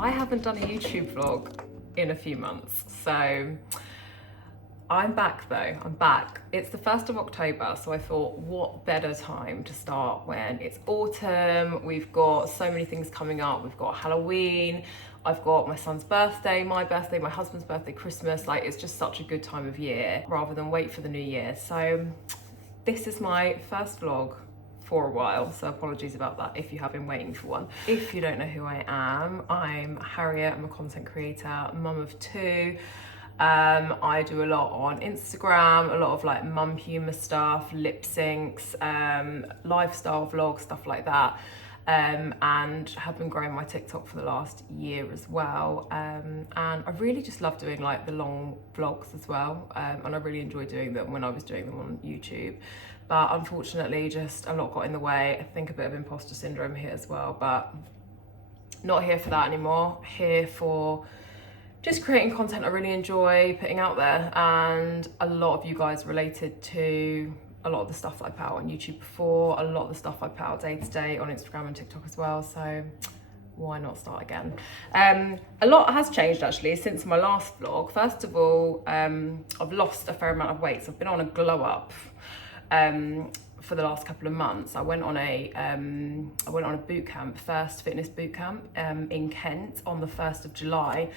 I haven't done a YouTube vlog in a few months, so I'm back though, I'm back. It's the 1st of October, so I thought what better time to start when it's autumn, we've got so many things coming up, we've got Halloween, I've got my son's birthday, my husband's birthday, Christmas, like it's just such a good time of year rather than wait for the new year. So this is my first vlog for a while, so apologies about that if you have been waiting for one. If you don't know who I am, I'm Harriet, I'm a content creator, mum of two. I do a lot on Instagram, a lot of like mum humour stuff, lip syncs, lifestyle vlogs, stuff like that. And have been growing my TikTok for the last year as well. And I really just love doing like the long vlogs as well. And I really enjoy doing them when I was doing them on YouTube. But unfortunately, just a lot got in the way. I think a bit of imposter syndrome here as well, but not here for that anymore. Here for just creating content I really enjoy putting out there. And a lot of you guys related to a lot of the stuff that I put out on YouTube before, a lot of the stuff I put out day to day on Instagram and TikTok as well. So why not start again? A lot has changed actually since my last vlog. First of all, I've lost a fair amount of weight. So I've been on a glow up for the last couple of months. I went on a boot camp, first fitness boot camp in Kent on the 1st of July.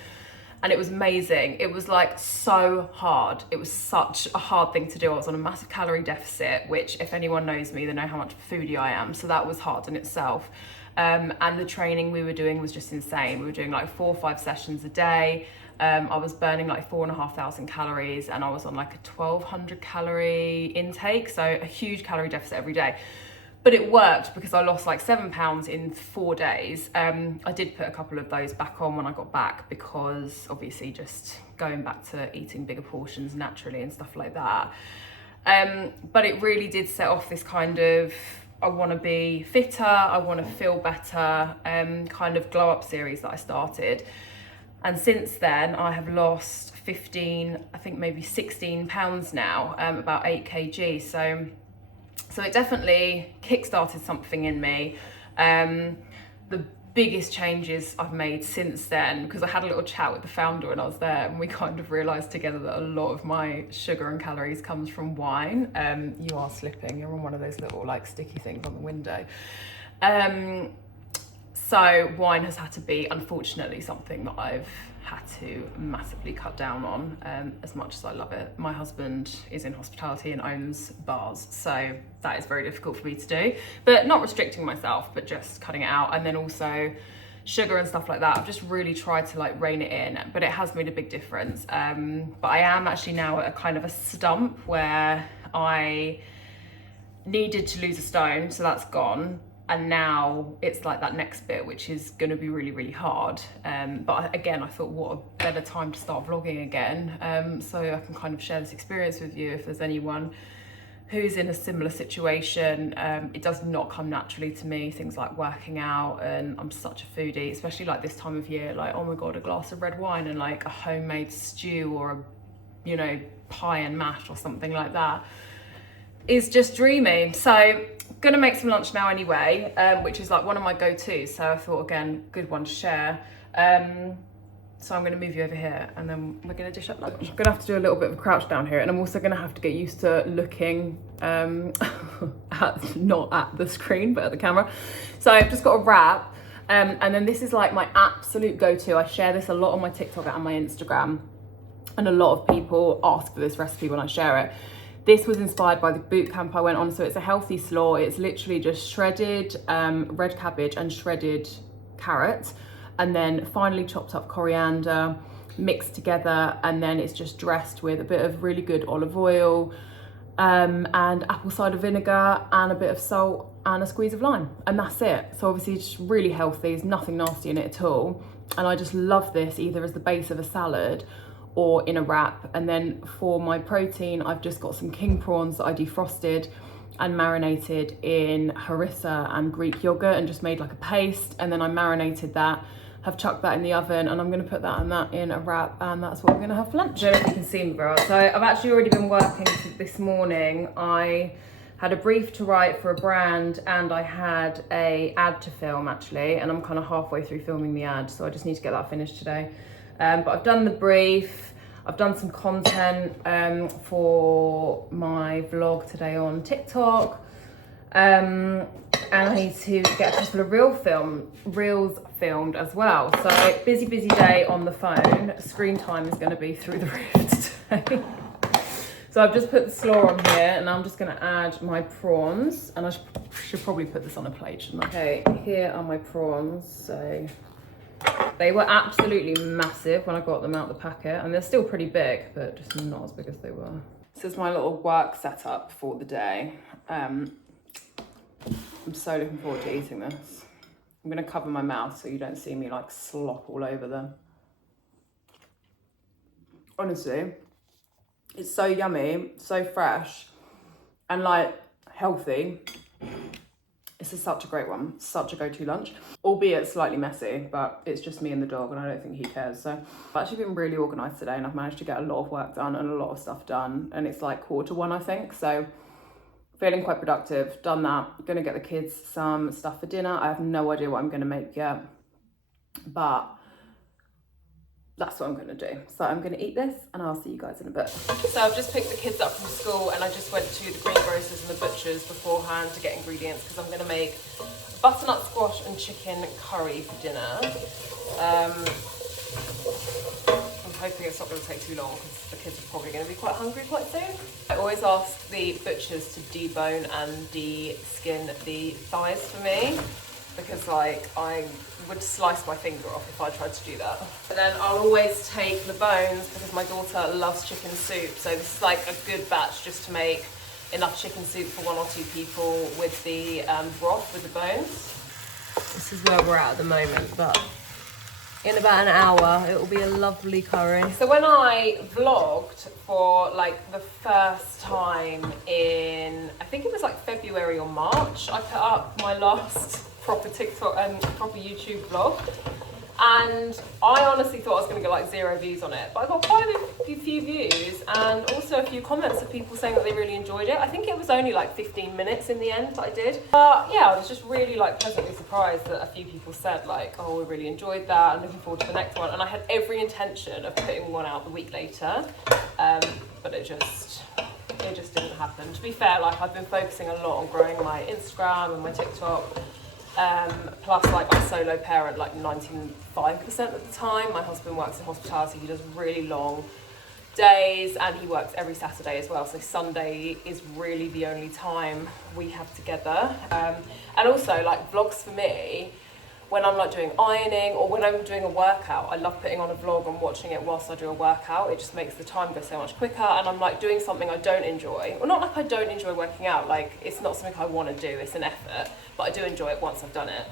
And it was amazing. It was like so hard. It was such a hard thing to do. I was on a massive calorie deficit, which if anyone knows me, they know how much of a foodie I am. So that was hard in itself. And the training we were doing was just insane. We were doing like 4 or 5 sessions a day. I was burning like 4,500 calories and I was on like a 1,200 calorie intake. So a huge calorie deficit every day. But it worked because I lost like 7 pounds in 4 days. I did put a couple of those back on when I got back because obviously just going back to eating bigger portions naturally and stuff like that. But it really did set off this kind of, I want to be fitter, I want to feel better, kind of glow up series that I started. And since then I have lost 15, I think maybe 16 pounds now, about 8 kg. So it definitely kickstarted something in me. The biggest changes I've made since then, because I had a little chat with the founder when I was there and we kind of realised together that a lot of my sugar and calories comes from wine. You are slipping, you're on one of those little like sticky things on the window. So wine has had to be, unfortunately, something that I've had to massively cut down on, as much as I love it. My husband is in hospitality and owns bars, so that is very difficult for me to do. But not restricting myself, but just cutting it out. And then also sugar and stuff like that. I've just really tried to like rein it in, but it has made a big difference. But I am actually now at a kind of a stump where I needed to lose a stone, so that's gone. And now it's like that next bit, which is going to be really, really hard. But again, I thought what a better time to start vlogging again. So I can kind of share this experience with you if there's anyone who's in a similar situation. It does not come naturally to me, things like working out, and I'm such a foodie, especially like this time of year, like, oh my God, a glass of red wine and like a homemade stew or a, you know, pie and mash or something like that is just dreamy. So gonna make some lunch now anyway, which is like one of my go-tos. So I thought, again, good one to share. So I'm gonna move you over here and then we're gonna dish up lunch. I'm gonna have to do a little bit of a crouch down here, and I'm also gonna have to get used to looking not at the screen, but at the camera. So I've just got a wrap. And then this is like my absolute go-to. I share this a lot on my TikTok and my Instagram. And a lot of people ask for this recipe when I share it. This was inspired by the boot camp I went on. So it's a healthy slaw. It's literally just shredded red cabbage and shredded carrot, and then finely chopped up coriander, mixed together. And then it's just dressed with a bit of really good olive oil and apple cider vinegar and a bit of salt and a squeeze of lime. And that's it. So obviously it's really healthy. There's nothing nasty in it at all. And I just love this either as the base of a salad or in a wrap. And then for my protein, I've just got some king prawns that I defrosted and marinated in harissa and Greek yogurt and just made like a paste. And then I marinated that, have chucked that in the oven, and I'm gonna put that and that in a wrap, and that's what we're gonna have for lunch. I don't know if you can see me, bro. So I've actually already been working this morning. I had a brief to write for a brand, and I had a ad to film actually, and I'm kind of halfway through filming the ad, so I just need to get that finished today. But I've done the brief, I've done some content for my vlog today on TikTok, and I need to get a couple of reels filmed as well. So busy day on the phone. Screen time is going to be through the roof today. So I've just put the slaw on here, and I'm just going to add my prawns, and I should probably put this on a plate, shouldn't I? Okay, here are my prawns. So they were absolutely massive when I got them out the packet, and they're still pretty big, but just not as big as they were. This is my little work setup for the day. I'm so looking forward to eating this. I'm going to cover my mouth so you don't see me like slop all over them. Honestly, it's so yummy, so fresh, and like healthy. This is such a great one, such a go-to lunch, albeit slightly messy, but it's just me and the dog, and I don't think he cares. So I've actually been really organised today, and I've managed to get a lot of work done and a lot of stuff done, and it's like 1:15, I think. So feeling quite productive, done that. Gonna get the kids some stuff for dinner. I have no idea what I'm gonna make yet, but that's what I'm gonna do. So I'm gonna eat this, and I'll see you guys in a bit. So I've just picked the kids up from school, and I just went to the greengrocers and the butchers beforehand to get ingredients, because I'm gonna make butternut squash and chicken curry for dinner. I'm hoping it's not gonna take too long, because the kids are probably gonna be quite hungry quite soon. I always ask the butchers to debone and de-skin the thighs for me, because like I would slice my finger off if I tried to do that. But then I'll always take the bones, because my daughter loves chicken soup, so this is like a good batch just to make enough chicken soup for 1 or 2 people with the broth with the bones. This is where we're at the moment, but in about an hour it will be a lovely curry. So when I vlogged for like the first time in, I think it was like February or March, I put up my last proper TikTok and proper YouTube vlog, and I honestly thought I was going to get like 0 views on it, but I got quite a few views, and also a few comments of people saying that they really enjoyed it. I think it was only like 15 minutes in the end that I did, but yeah, I was just really like pleasantly surprised that a few people said like, oh, we really enjoyed that, I'm looking forward to the next one. And I had every intention of putting one out the week later, but it just didn't happen. To be fair, like I've been focusing a lot on growing my Instagram and my TikTok. Plus, like, I'm a solo parent like 95% of the time. My husband works in hospitality, he does really long days, and he works every Saturday as well, so Sunday is really the only time we have together. And also, like, vlogs for me, when I'm like doing ironing or when I'm doing a workout, I love putting on a vlog and watching it whilst I do a workout. It just makes the time go so much quicker, and I'm like doing something I don't enjoy. Well, not like I don't enjoy working out, like it's not something I want to do, it's an effort, but I do enjoy it once I've done it.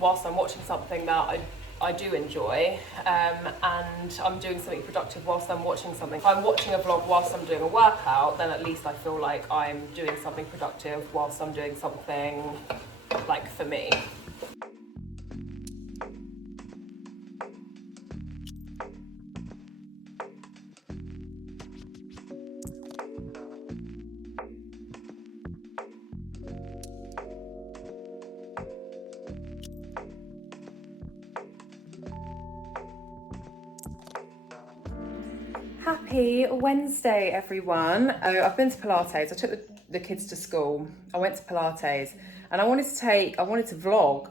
Whilst I'm watching something that I do enjoy, and I'm doing something productive whilst I'm watching something. If I'm watching a vlog whilst I'm doing a workout, then at least I feel like I'm doing something productive whilst I'm doing something like for me. Happy Wednesday, everyone. I've been to Pilates. I took the kids to school. I went to Pilates, and I wanted to vlog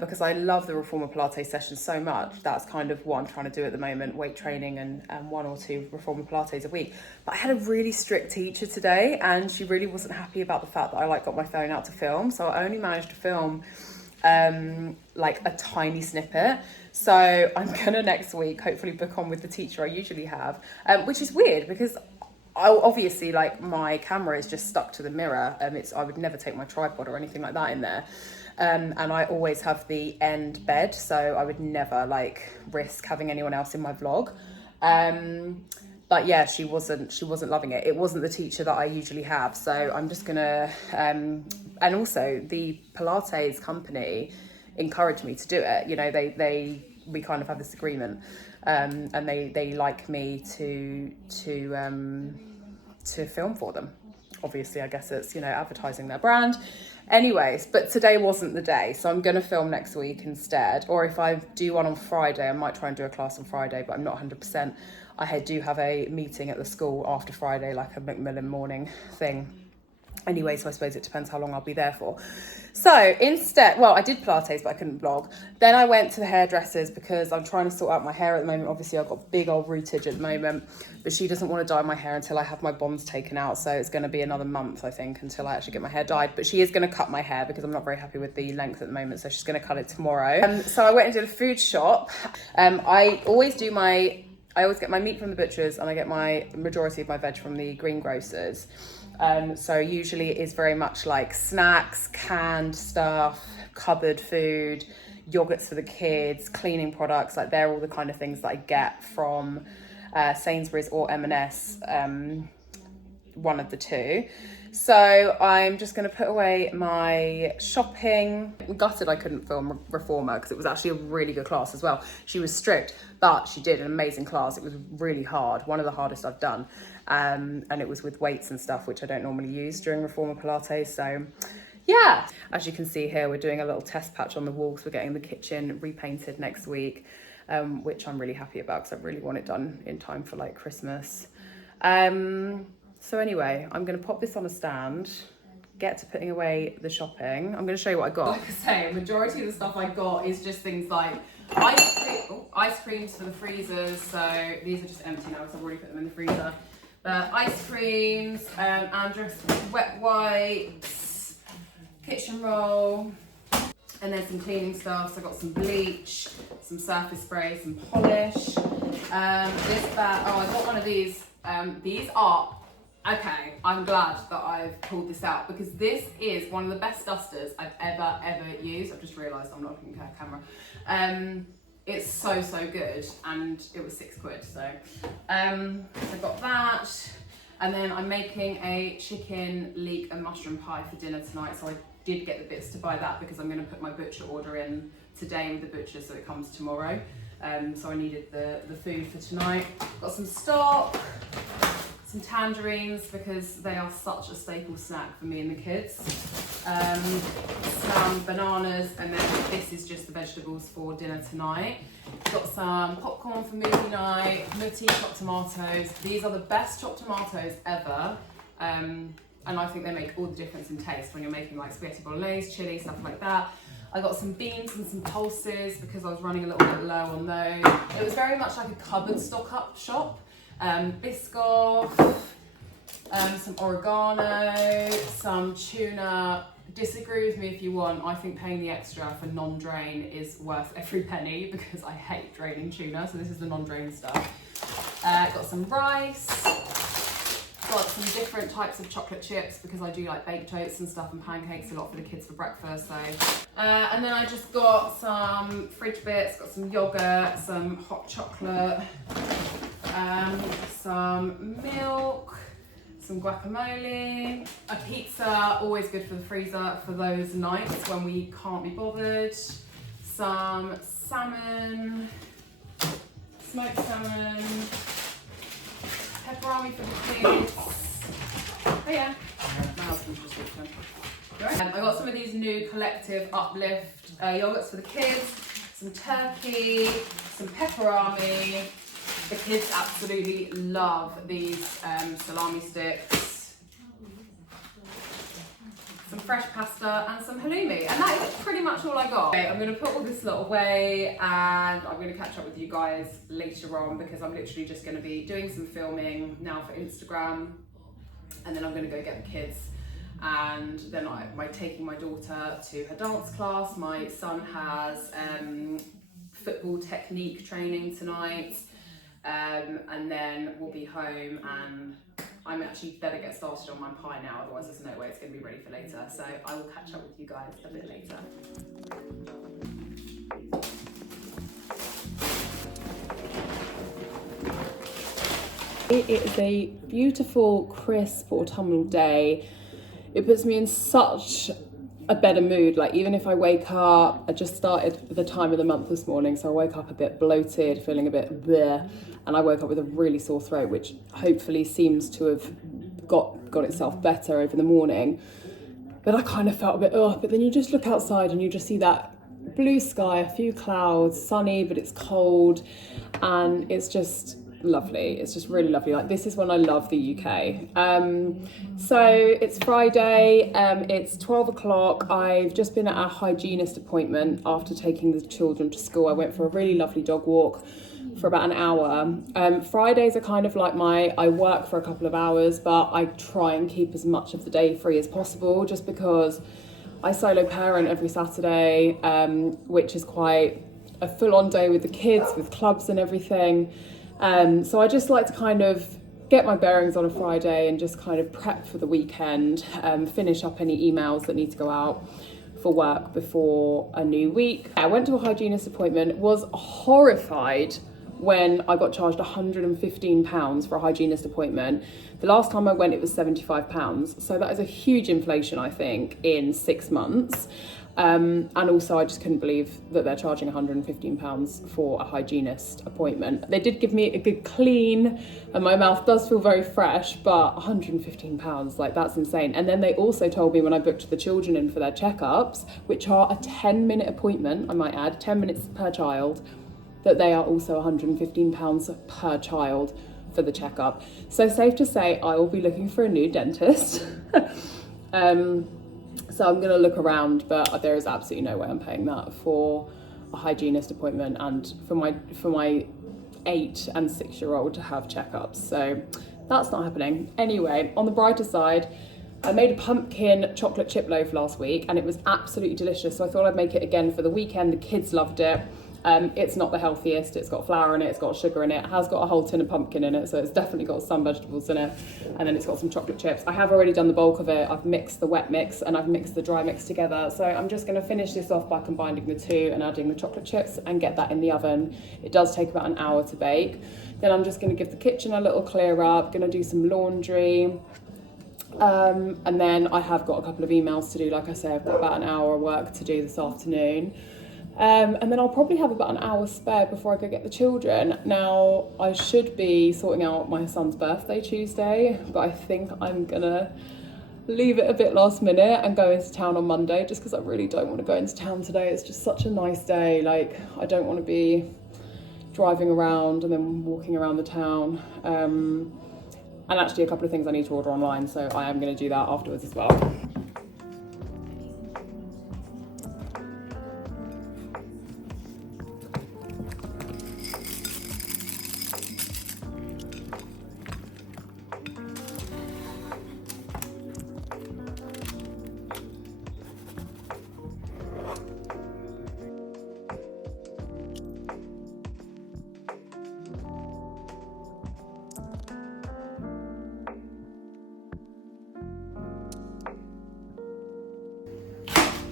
because I love the Reformer Pilates sessions so much. That's kind of what I'm trying to do at the moment, weight training and 1 or 2 Reformer Pilates a week. But I had a really strict teacher today, and she really wasn't happy about the fact that I like got my phone out to film. So I only managed to film like a tiny snippet. So I'm gonna next week hopefully book on with the teacher I usually have, which is weird because I obviously, like, my camera is just stuck to the mirror. I would never take my tripod or anything like that in there, and I always have the end bed, so I would never like risk having anyone else in my vlog. But yeah, she wasn't loving it. It wasn't the teacher that I usually have, so I'm just gonna and also the Pilates company encouraged me to do it. You know, we kind of have this agreement, and they like me to film for them, obviously I guess it's, you know, advertising their brand. Anyways, but today wasn't the day, so I'm going to film next week instead. Or if I do one on Friday, I might try and do a class on Friday, but I'm not 100%. I do have a meeting at the school after Friday, like a Macmillan morning thing. Anyway, so I suppose it depends how long I'll be there for. So instead, well, I did Pilates, but I couldn't vlog. Then I went to the hairdressers because I'm trying to sort out my hair at the moment. Obviously, I've got big old rootage at the moment, but she doesn't want to dye my hair until I have my bonds taken out. So it's going to be another month, I think, until I actually get my hair dyed. But she is going to cut my hair because I'm not very happy with the length at the moment. So she's going to cut it tomorrow. So I went and did a food shop. I always get my meat from the butchers and I get my majority of my veg from the greengrocers. So usually it is very much like snacks, canned stuff, cupboard food, yogurts for the kids, cleaning products. Like they're all the kind of things that I get from Sainsbury's or M&S, one of the two. So I'm just going to put away my shopping. I'm gutted I couldn't film Reformer because it was actually a really good class as well. She was strict, but she did an amazing class. It was really hard, one of the hardest I've done. And it was with weights and stuff, which I don't normally use during Reformer Pilates. So yeah, as you can see here, we're doing a little test patch on the walls. We're getting the kitchen repainted next week, which I'm really happy about because I really want it done in time for like Christmas. So anyway, I'm going to pop this on a stand, get to putting away the shopping. I'm going to show you what I got. Like I say, a majority of the stuff I got is just things like ice creams for the freezers. So these are just empty now because I've already put them in the freezer. Ice creams, Andros wet wipes, kitchen roll, and then some cleaning stuff. So I got some bleach, some surface spray, some polish. This bag, I got one of these. These are, okay, I'm glad that I've pulled this out because this is one of the best dusters I've ever used. I've just realised I'm not looking at camera. It's so good, and it was £6, so I got that. And then I'm making a chicken leek and mushroom pie for dinner tonight, so I did get the bits to buy that because I'm going to put my butcher order in today with the butcher so it comes tomorrow. So I needed the food for tonight. Got some stock, some tangerines because they are such a staple snack for me and the kids. Some bananas, and then this is just the vegetables for dinner tonight. Got some popcorn for movie night, Mutti chopped tomatoes. These are the best chopped tomatoes ever. And I think they make all the difference in taste when you're making like spaghetti bolognese, chili, stuff like that. I got some beans and some pulses because I was running a little bit low on those. It was very much like a cupboard stock up shop. Biscoff, some oregano, some tuna. Disagree with me if you want. I think paying the extra for non-drain is worth every penny because I hate draining tuna. So this is the non-drain stuff. Got some rice. Got some different types of chocolate chips because I do like baked oats and stuff and pancakes a lot for the kids for breakfast. So, and then I just got some fridge bits. Got some yogurt, some hot chocolate, some milk, some guacamole, a pizza, always good for the freezer for those nights when we can't be bothered, some salmon, smoked salmon, pepperoni for the kids. Oh yeah, my husband's just walked in. I got some of these new Collective Uplift yogurts for the kids, some turkey, some pepperoni. The kids absolutely love these salami sticks, some fresh pasta and some halloumi, and that is pretty much all I got. Okay, I'm going to put all this lot away and I'm going to catch up with you guys later on because I'm literally just going to be doing some filming now for Instagram, and then I'm going to go get the kids, and then I'm taking my daughter to her dance class. My son has football technique training tonight. And then we'll be home, and I'm actually better get started on my pie now, otherwise there's no way it's going to be ready for later. So I will catch up with you guys a bit later. It is a beautiful, crisp autumnal day. It puts me in such a better mood. Like even if I wake up, I just started the time of the month this morning, so I woke up a bit bloated, feeling a bit bleh, and I woke up with a really sore throat, which hopefully seems to have got itself better over the morning. But I kind of felt a bit, but then you just look outside and you just see that blue sky, a few clouds, sunny, but it's cold, and it's just lovely. It's just really lovely. Like, this is when I love the UK. So it's Friday, it's 12 o'clock. I've just been at a hygienist appointment after taking the children to school. I went for a really lovely dog walk for about an hour. Fridays are kind of like I work for a couple of hours, but I try and keep as much of the day free as possible, just because I solo parent every Saturday, which is quite a full-on day with the kids, with clubs and everything. So I just like to kind of get my bearings on a Friday and just kind of prep for the weekend, finish up any emails that need to go out for work before a new week. I went to a hygienist appointment, was horrified when I got charged £115 for a hygienist appointment. The last time I went, it was £75. So that is a huge inflation, I think, in 6 months. And also I just couldn't believe that they're charging £115 for a hygienist appointment. They did give me a good clean and my mouth does feel very fresh, but £115, like, that's insane. And then they also told me when I booked the children in for their checkups, which are a 10-minute appointment, I might add, 10 minutes per child, that they are also £115 per child for the checkup. So safe to say I will be looking for a new dentist. So I'm gonna look around, but there is absolutely no way I'm paying that for a hygienist appointment and for my 8 and 6-year-old to have checkups. So that's not happening. Anyway, on the brighter side, I made a pumpkin chocolate chip loaf last week and it was absolutely delicious. So I thought I'd make it again for the weekend. The kids loved it. It's not the healthiest. It's got flour in it, it's got sugar in it, it has got a whole tin of pumpkin in it, so it's definitely got some vegetables in it, and then it's got some chocolate chips. I have already done the bulk of it. I've mixed the wet mix and I've mixed the dry mix together, so I'm just going to finish this off by combining the two and adding the chocolate chips and get that in the oven. It does take about an hour to bake. Then I'm just going to give the kitchen a little clear up, going to do some laundry, and then I have got a couple of emails to do. Like I say, I've got about an hour of work to do this afternoon. And then I'll probably have about an hour spare before I go get the children. Now, I should be sorting out my son's birthday Tuesday, but I think I'm gonna leave it a bit last minute and go into town on Monday, just because I really don't want to go into town today. It's just such a nice day. Like, I don't want to be driving around and then walking around the town. And actually a couple of things I need to order online, so I am going to do that afterwards as well.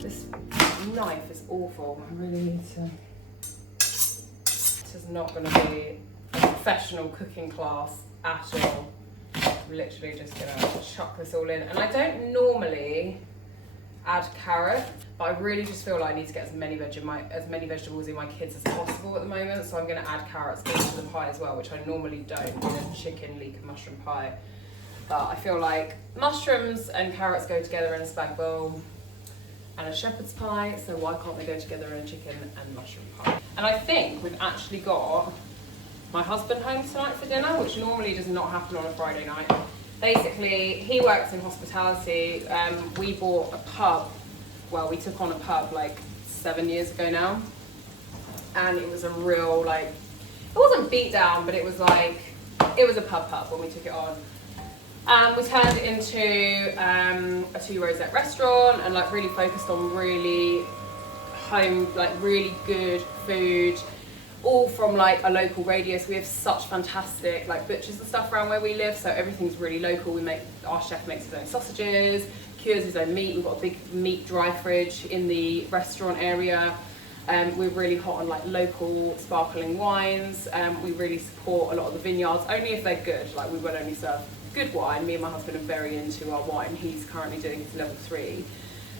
This knife is awful. I really need to. This is not going to be a professional cooking class at all. I'm literally just going to chuck this all in. And I don't normally add carrot, but I really just feel like I need to get as many vegetables in my kids as possible at the moment. So I'm going to add carrots into the pie as well, which I normally don't in a chicken leek and mushroom pie. But I feel like mushrooms and carrots go together in a spag bowl and a shepherd's pie, so why can't they go together in a chicken and mushroom pie? And I think we've actually got my husband home tonight for dinner, which normally does not happen on a Friday night. Basically, he works in hospitality. We bought a pub, well, we took on a pub like 7 years ago now, and it was a real, like, it wasn't beat down, but it was like, it was a pub when we took it on. We turned it into a 2-rosette restaurant and like really focused on really home, like really good food, all from like a local radius. We have such fantastic like butchers and stuff around where we live, so everything's really local. Our chef makes his own sausages, cures his own meat. We've got a big meat dry fridge in the restaurant area. We're really hot on like local sparkling wines. We really support a lot of the vineyards, only if they're good. Like, we will only serve good wine. Me and my husband are very into our wine. He's currently doing his level 3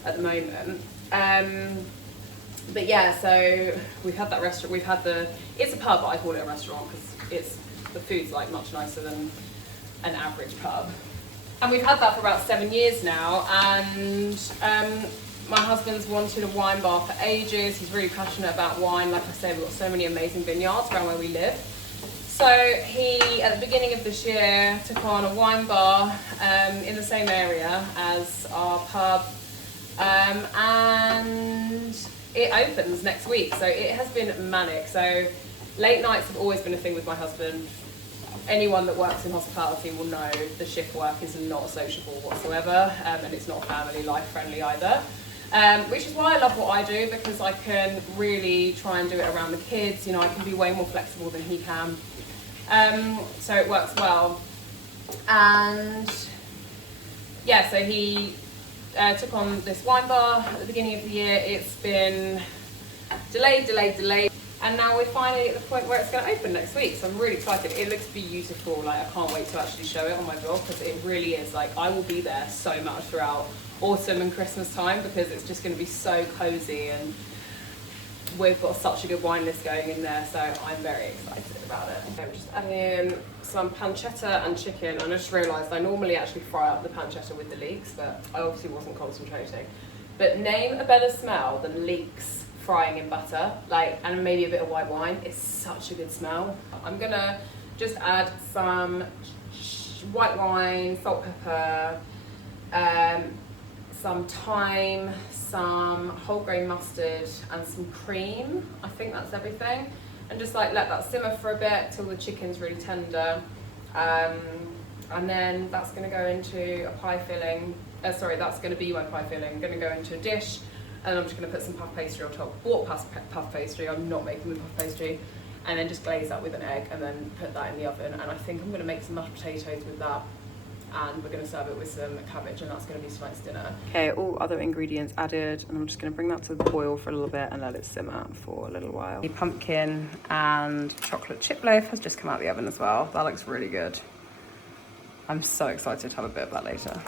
at the moment. But yeah, so we've had that restaurant. It's a pub, but I call it a restaurant because the food's like much nicer than an average pub. And we've had that for about 7 years now, and my husband's wanted a wine bar for ages. He's really passionate about wine. Like I say, we've got so many amazing vineyards around where we live. So he, at the beginning of this year, took on a wine bar in the same area as our pub, and it opens next week. So it has been manic. So late nights have always been a thing with my husband. Anyone that works in hospitality will know the shift work is not sociable whatsoever, and it's not family life friendly either. Which is why I love what I do, because I can really try and do it around the kids. You know, I can be way more flexible than he can. So it works well. And yeah, so he took on this wine bar at the beginning of the year. It's been delayed. And now we're finally at the point where it's going to open next week. So I'm really excited. It looks beautiful. Like, I can't wait to actually show it on my blog, because it really is. Like, I will be there so much throughout autumn and Christmas time, because it's just going to be so cozy, and we've got such a good wine list going in there, so I'm very excited about it. I'm just adding in some pancetta and chicken. I just realised I normally actually fry up the pancetta with the leeks, but I obviously wasn't concentrating. But name a better smell than leeks frying in butter, like, and maybe a bit of white wine. It's such a good smell. I'm gonna just add some white wine, salt, pepper, some thyme, some whole grain mustard, and some cream. I think that's everything. And just like let that simmer for a bit till the chicken's really tender. And then that's gonna go into a pie filling. That's gonna be my pie filling. I'm gonna go into a dish, and I'm just gonna put some puff pastry on top. Bought puff pastry, I'm not making the puff pastry. And then just glaze that with an egg, and then put that in the oven. And I think I'm gonna make some mashed potatoes with that. And we're going to serve it with some cabbage, and that's going to be tonight's dinner. Okay, all other ingredients added, and I'm just going to bring that to the boil for a little bit and let it simmer for a little while. The pumpkin and chocolate chip loaf has just come out of the oven as well. That looks really good. I'm so excited to have a bit of that later.